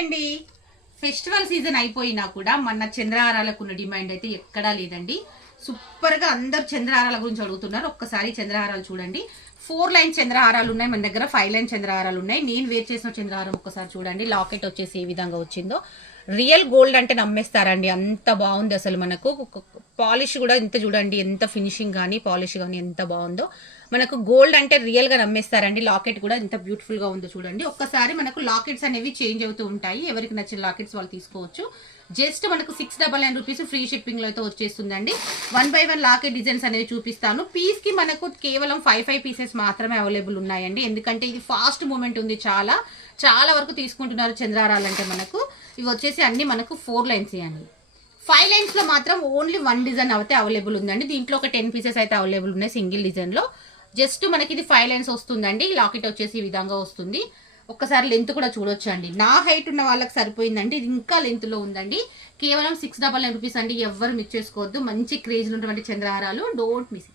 అండి. Festival season అయిపోయినా కూడా మన చంద్రహారాలకు ఉన్న డిమాండ్ అయితే ఎక్కడా లేదండి. సూపర్ గా అందరు చంద్రహారాల గురించి అడుగుతున్నారు. ఒక్కసారి చంద్రహారాలు చూడండి. 4 లైన్ చంద్రహారాలు ఉన్నాయి మన దగ్గర, 5 లైన్ చంద్రహారాలు ఉన్నాయి. నేను వేర్ చేసిన చంద్రహారం ఒక్కసారి చూడండి. లాకెట్ వచ్చేసి ఏ విధంగా వచ్చిందో. రియల్ గోల్డ్ అంటే నమ్మేస్తారండి, అంత బాగుంది అసలు. మనకు పాలిష్ కూడా ఇంత చూడండి, ఎంత ఫినిషింగ్ కానీ పాలిష్ కానీ ఎంత బాగుందో. మనకు గోల్డ్ అంటే రియల్ గా నమ్మేస్తారండి. లాకెట్ కూడా ఎంత బ్యూటిఫుల్ గా ఉందో చూడండి. ఒక్కసారి మనకు లాకెట్స్ అనేవి చేంజ్ అవుతూ ఉంటాయి. ఎవరికి నచ్చిన లాకెట్స్ వాళ్ళు తీసుకోవచ్చు. జస్ట్ మనకు 699 రూపీస్ ఫ్రీ షిప్పింగ్ లో అయితే వచ్చేస్తుందండి. 1 by 1 లాకెట్ డిజైన్స్ అనేవి చూపిస్తాను. పీస్ కి మనకు కేవలం 5 పీసెస్ మాత్రమే అవైలబుల్ ఉన్నాయండి. ఎందుకంటే ఇది ఫాస్ట్ మూమెంట్ ఉంది, చాలా చాలా వరకు తీసుకుంటున్నారు చంద్రహారాలంటే. మనకు ఇవి వచ్చేసి అన్ని మనకు 4 లైన్స్ అండి. 5 లైన్స్ లో మాత్రం ఓన్లీ 1 డిజైన్ అయితే అవైలబుల్ ఉందండి. దీంట్లో ఒక 10 పీసెస్ అయితే అవైలబుల్ ఉన్నాయి సింగిల్ డిజైన్ లో. జస్ట్ మనకి ఇది 5 లైన్స్ వస్తుందండి. లాకెట్ వచ్చేసి ఈ విధంగా వస్తుంది. ఒక్కసారి లెంత్ కూడా చూడొచ్చు అండి. నా హైట్ ఉన్న వాళ్ళకి సరిపోయిందండి. ఇది ఇంకా లెంత్ లో ఉందండి. కేవలం 699 రూపీస్ అండి. ఎవ్వరు మిస్ చేసుకోవద్దు. మంచి క్రేజ్ ఉన్నటువంటి చంద్రహారాలు. Don't miss.